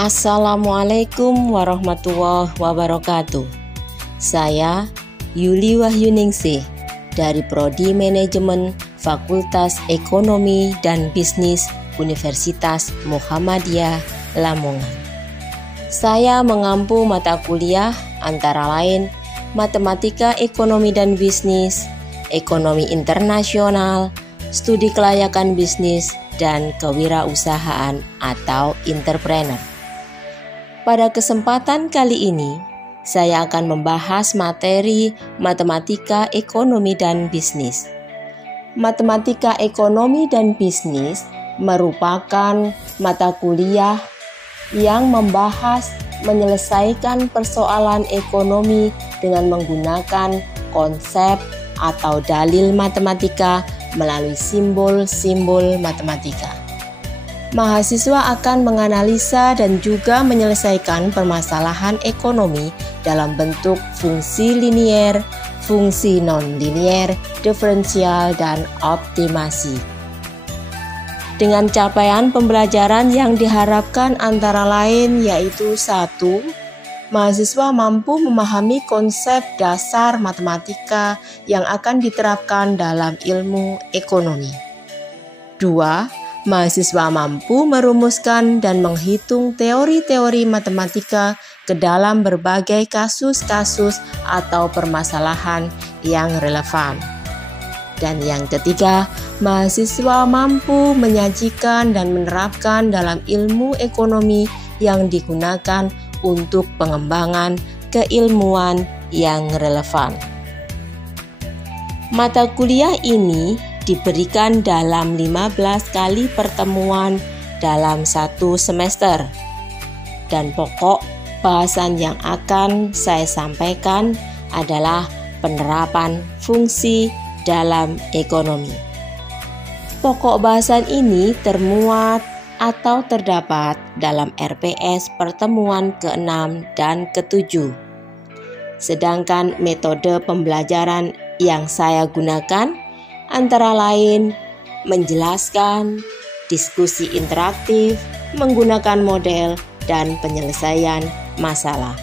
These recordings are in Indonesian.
Assalamualaikum warahmatullahi wabarakatuh. Saya Yuli Wahyuningsih dari Prodi Manajemen Fakultas Ekonomi dan Bisnis Universitas Muhammadiyah Lamongan. Saya mengampu mata kuliah antara lain Matematika Ekonomi dan Bisnis, Ekonomi Internasional, Studi Kelayakan Bisnis, dan Kewirausahaan atau Entrepreneur. Pada kesempatan kali ini, saya akan membahas materi Matematika Ekonomi dan Bisnis. Matematika Ekonomi dan Bisnis merupakan mata kuliah yang membahas menyelesaikan persoalan ekonomi dengan menggunakan konsep atau dalil matematika melalui simbol-simbol matematika. Mahasiswa akan menganalisa dan juga menyelesaikan permasalahan ekonomi dalam bentuk fungsi linier, fungsi non-linier, diferensial, dan optimasi. Dengan capaian pembelajaran yang diharapkan antara lain yaitu 1. Mahasiswa mampu memahami konsep dasar matematika yang akan diterapkan dalam ilmu ekonomi. 2. Mahasiswa mampu merumuskan dan menghitung teori-teori matematika ke dalam berbagai kasus-kasus atau permasalahan yang relevan. Dan yang ketiga, mahasiswa mampu menyajikan dan menerapkan dalam ilmu ekonomi yang digunakan untuk pengembangan keilmuan yang relevan. Mata kuliah ini diberikan dalam 15 kali pertemuan dalam satu semester. Dan pokok bahasan yang akan saya sampaikan adalah penerapan fungsi dalam ekonomi. Pokok bahasan ini termuat atau terdapat dalam RPS pertemuan ke-6 dan ke-7. Sedangkan metode pembelajaran yang saya gunakan antara lain menjelaskan, diskusi interaktif, menggunakan model, dan penyelesaian masalah.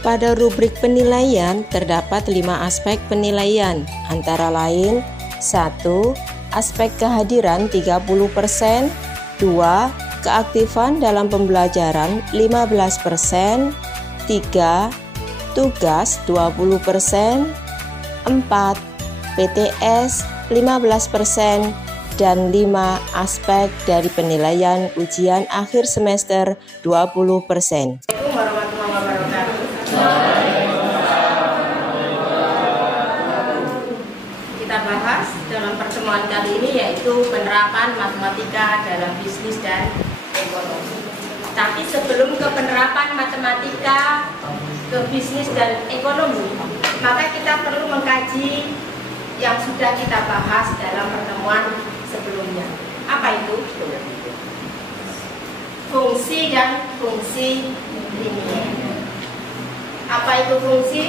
Pada rubrik penilaian terdapat 5 aspek penilaian, antara lain 1. Aspek kehadiran 30%, 2. Keaktifan dalam pembelajaran 15%, 3. Tugas 20%, 4. PTS 15%, dan 5 aspek dari penilaian ujian akhir semester 20%. Assalamualaikum warahmatullahi wabarakatuh. Kita bahas dalam pertemuan kali ini yaitu penerapan matematika dalam bisnis dan ekonomi. Tapi sebelum ke penerapan matematika ke bisnis dan ekonomi, maka kita perlu mengkaji yang sudah kita bahas dalam pertemuan sebelumnya. Apa itu? Fungsi dan fungsi linier. Apa itu fungsi?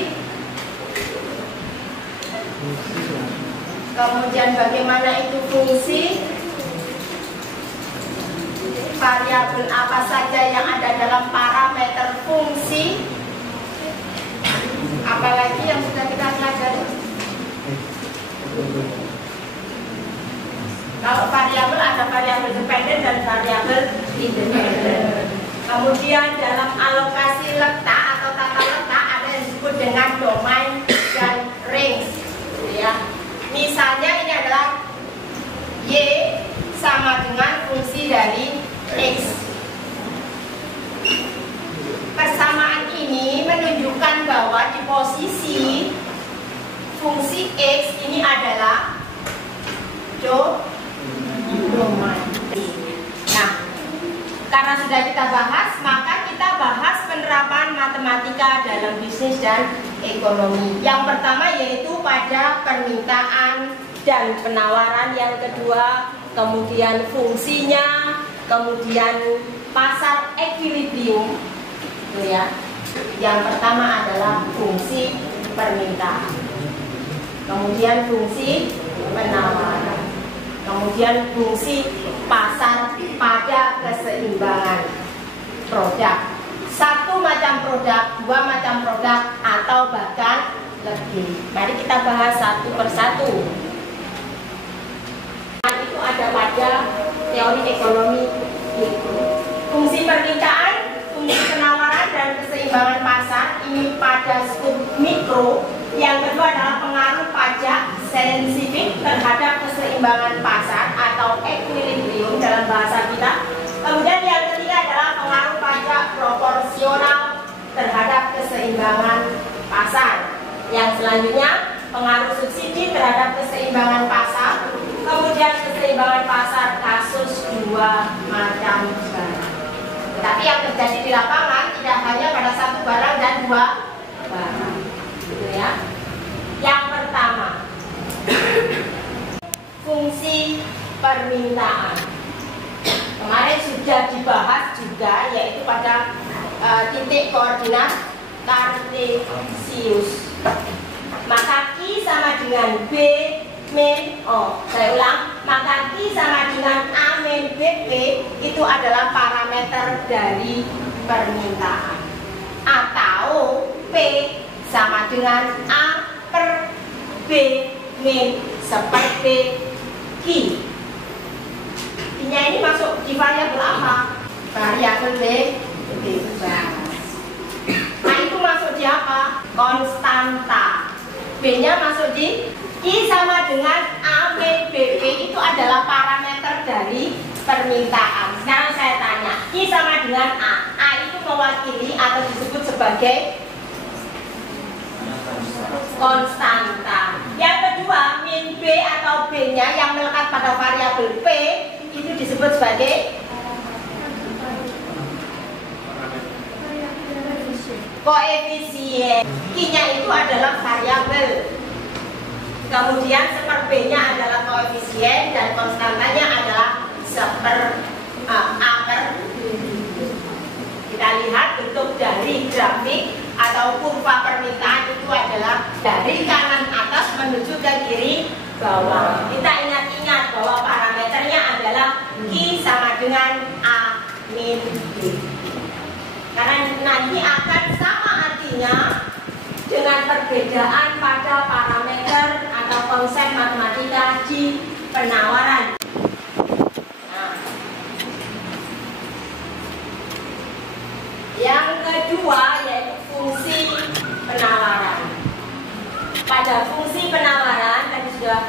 Kemudian bagaimana itu fungsi? Variabel apa saja yang ada dalam parameter fungsi? Apalagi yang sudah kita pelajari? Kalau variabel ada variabel dependen dan variabel independen. Kemudian dalam alokasi letak atau tata letak ada yang disebut dengan domain dan range. Ya. Misalnya ini adalah Y sama dengan fungsi dari X. Persamaan ini menunjukkan bahwa di posisi fungsi X ini adalah domain. Nah, karena sudah kita bahas, maka kita bahas penerapan matematika dalam bisnis dan ekonomi. Yang pertama yaitu pada permintaan dan penawaran, yang kedua kemudian fungsinya, kemudian pasar equilibrium, ya. Yang pertama adalah fungsi permintaan. Kemudian fungsi penawaran. Kemudian fungsi pasar pada keseimbangan produk. Satu macam produk, dua macam produk, atau bahkan lebih. Mari kita bahas satu persatu. Itu ada pada teori ekonomi. Fungsi permintaan, fungsi penawaran, dan keseimbangan pasar ini pada skup mikro. Yang kedua adalah pengaruh pajak sensitif terhadap keseimbangan pasar atau equilibrium dalam bahasa kita. Kemudian yang ketiga adalah pengaruh pajak proporsional terhadap keseimbangan pasar. Yang selanjutnya pengaruh subsidi terhadap keseimbangan pasar. Kemudian keseimbangan pasar kasus dua macam barang. Tapi yang terjadi di lapangan tidak hanya pada satu barang dan dua barang. Gitu ya. Yang pertama, fungsi permintaan. Kemarin sudah dibahas juga, yaitu pada titik koordinat Kartesius. Maka Q sama dengan B min O. Saya ulang, maka Q sama dengan A min BP itu adalah parameter dari permintaan. Atau P sama dengan A per B min seperti Q. Q-nya ini masuk di variabel apa? Variabel B, bebas. Nah itu masuk di apa? Konstanta. B-nya masuk di Q sama dengan A min BP itu adalah parameter dari permintaan. Sekarang saya tanya, Q sama dengan A. A itu mewakili atau disebut sebagai konstanta. Yang kedua, min B atau B-nya yang melekat pada variabel P itu disebut sebagai koefisien. Q-nya itu adalah variabel. Kemudian seper B-nya adalah koefisien dan konstantanya adalah seper A per. Kita lihat bentuk dari grafik atau kurva permintaan itu adalah dari kanan atas menuju ke kiri bawah. Kita ingat-ingat bahwa parameternya adalah Q sama dengan A min B. Karena nanti akan sama artinya dengan perbedaan pada parameter atau konsep matematika di penawaran. Yang kedua yaitu fungsi penawaran. Pada fungsi penawaran tadi sudah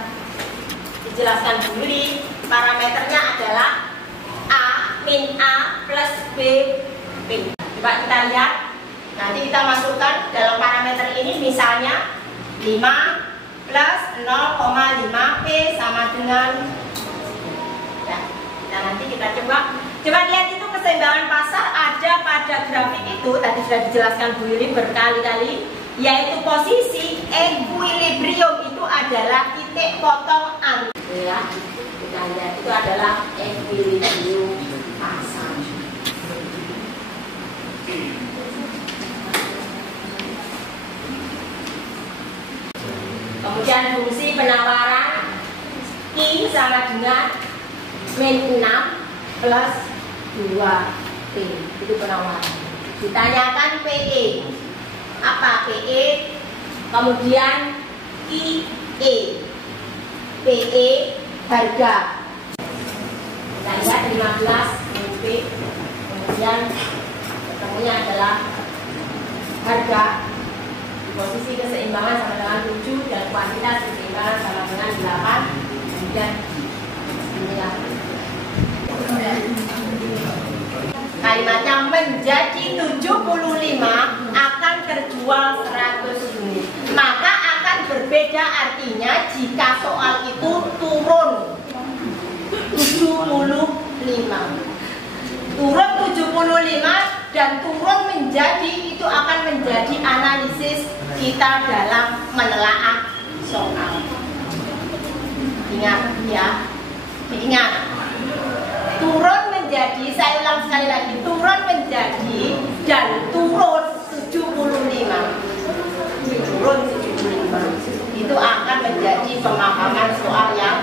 dijelaskan dulu, parameternya adalah A min A plus B P. Coba kita lihat, nanti kita masukkan dalam parameter ini misalnya 5 plus 0,5 P sama dengan ya, nanti kita coba lihat itu keseimbangan pasar ada pada grafik itu tadi sudah dijelaskan Bu Yuri berkali-kali, yaitu posisi equilibrium itu adalah titik potong angka ya. Kita lihat itu adalah equilibrium pasar. Kemudian fungsi penawaran Q sama dengan min 6 plus 2P, itu penawaran. Ditanyakan PE, apa PE? Kemudian IE, PE harga. Kita lihat 15 P, kemudian ketemunya adalah harga. Posisi keseimbangan sama dengan 7 dan kuantitas keseimbangan sama dengan 8. Kemudian inilah kalimatnya menjadi 75 akan terjual 100 unit. Maka akan berbeda artinya jika soal itu turun 75. Turun 75 dan turun menjadi, itu akan menjadi analisis kita dalam menelaah soal. Ingat ya, ingat. Turun menjadi, saya ulang sekali lagi, turun menjadi dan turun 75. Turun 75 itu akan menjadi pemahaman soal yang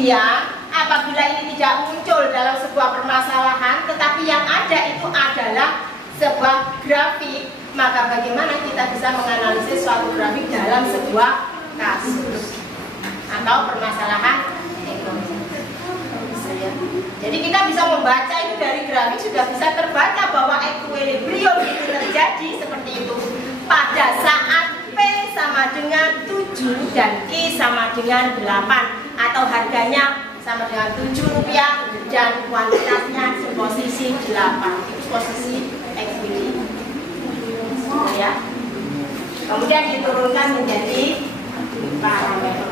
Kemudian apabila ini tidak muncul dalam sebuah permasalahan, tetapi yang ada itu adalah sebuah grafik, maka bagaimana kita bisa menganalisis suatu grafik dalam sebuah kasus atau permasalahan ekonomi. Jadi kita bisa membaca itu dari grafik, sudah bisa terbaca bahwa equilibrium itu terjadi seperti itu pada saat P sama dengan 7 dan Q sama dengan 8, atau harganya sama dengan Rp7 dan kuantitasnya di posisi 8. Itu posisi equilibrium. Ya. Kemudian diturunkan menjadi parameter.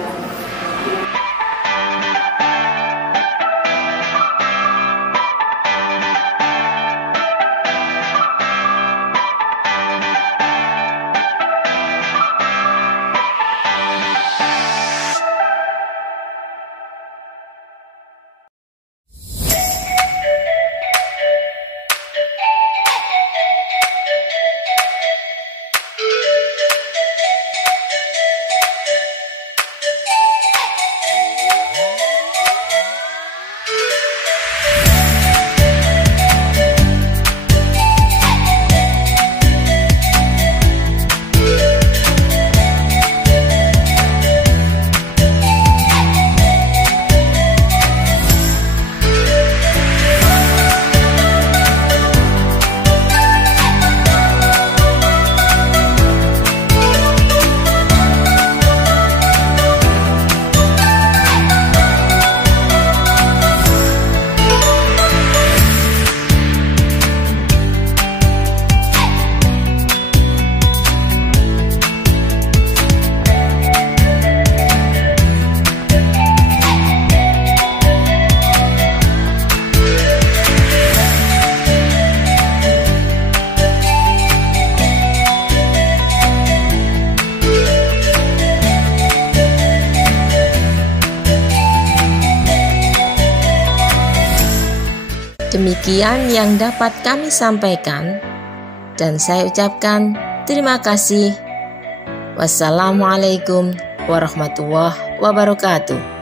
Demikian yang dapat kami sampaikan, dan saya ucapkan terima kasih. Wassalamualaikum warahmatullahi wabarakatuh.